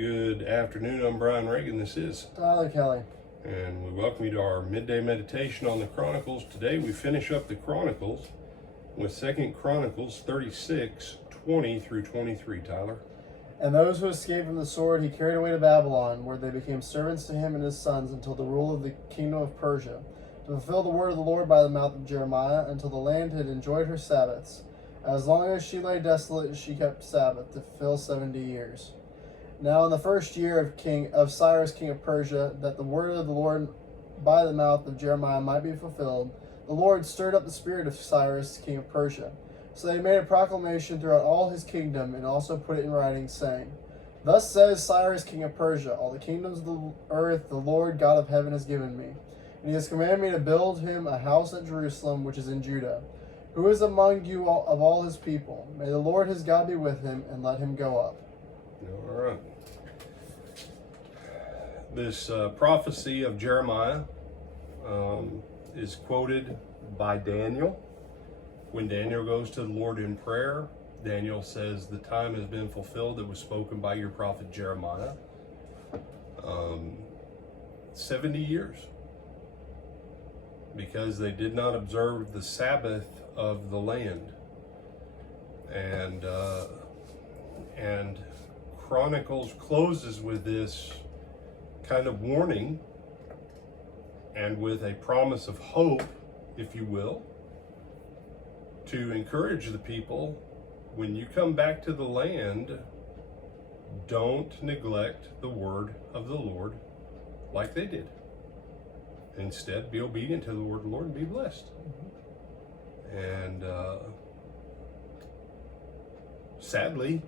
Good afternoon. I'm Brian Reagan. This is Tyler Kelly. And we welcome you to our midday meditation on the Chronicles. Today we finish up the Chronicles with 2 Chronicles 36:20 through 23, Tyler. And those who escaped from the sword he carried away to Babylon, where they became servants to him and his sons until the rule of the kingdom of Persia, to fulfill the word of the Lord by the mouth of Jeremiah, until the land had enjoyed her Sabbaths. As long as she lay desolate, she kept Sabbath to fulfill 70 years. Now in the first year of Cyrus king of Persia, that the word of the Lord by the mouth of Jeremiah might be fulfilled, the Lord stirred up the spirit of Cyrus king of Persia. So they made a proclamation throughout all his kingdom, and also put it in writing, saying, Thus says Cyrus king of Persia, all the kingdoms of the earth the Lord God of heaven has given me. And he has commanded me to build him a house at Jerusalem, which is in Judah. Who is among you of all his people? May the Lord his God be with him, and let him go up. All right. This prophecy of Jeremiah is quoted by Daniel. When Daniel goes to the Lord in prayer, Daniel says, the time has been fulfilled that was spoken by your prophet Jeremiah. 70 years. Because they did not observe the Sabbath of the land. And Chronicles closes with this kind of warning and with a promise of hope, if you will, to encourage the people, when you come back to the land, don't neglect the word of the Lord like they did. Instead, be obedient to the word of the Lord and be blessed. And sadly,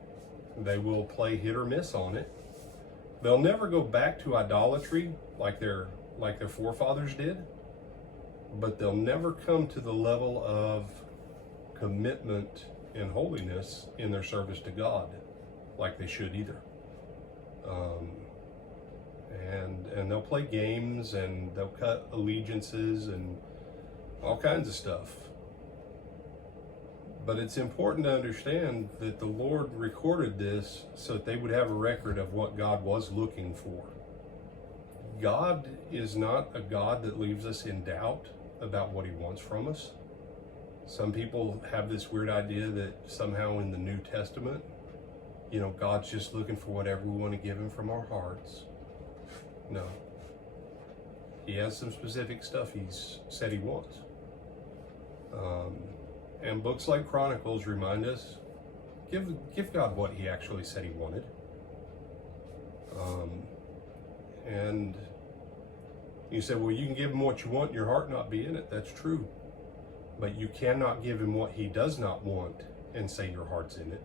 they will play hit or miss on it. They'll never go back to idolatry like their forefathers did, but they'll never come to the level of commitment and holiness in their service to God like they should either. And they'll play games, and they'll cut allegiances and all kinds of stuff. But it's important to understand that the Lord recorded this so that they would have a record of what God was looking for. God is not a God that leaves us in doubt about what he wants from us. Some people have this weird idea that somehow in the New Testament, God's just looking for whatever we want to give him from our hearts. No. He has some specific stuff he's said he wants. And books like Chronicles remind us, give God what he actually said he wanted. And you say, well, you can give him what you want and your heart not be in it. That's true. But you cannot give him what he does not want and say your heart's in it.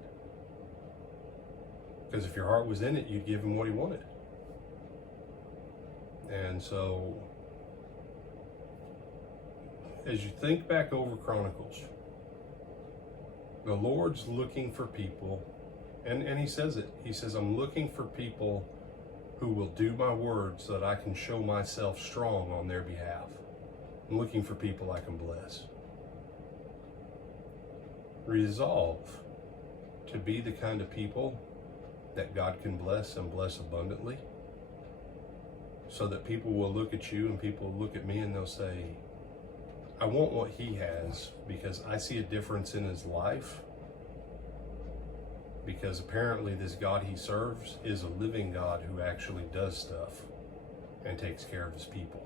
Because if your heart was in it, you'd give him what he wanted. And so, as you think back over Chronicles, the Lord's looking for people, and he says it. He says, I'm looking for people who will do my word so that I can show myself strong on their behalf. I'm looking for people I can bless. Resolve to be the kind of people that God can bless and bless abundantly, so that people will look at you and people will look at me and they'll say, I want what he has, because I see a difference in his life, because apparently this God he serves is a living God who actually does stuff and takes care of his people.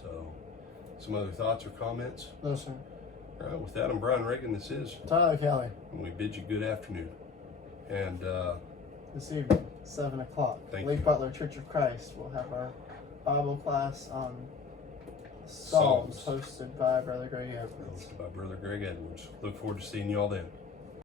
So, some other thoughts or comments? No, sir. All right, with that, I'm Brian Reagan. This is Tyler Kelly. And we bid you good afternoon. And This evening, 7 o'clock, Thank Lake you. Butler Church of Christ will have our Bible class on Psalms, hosted by Brother Greg Edwards. hosted by Brother Greg Edwards. Look forward to seeing you all then.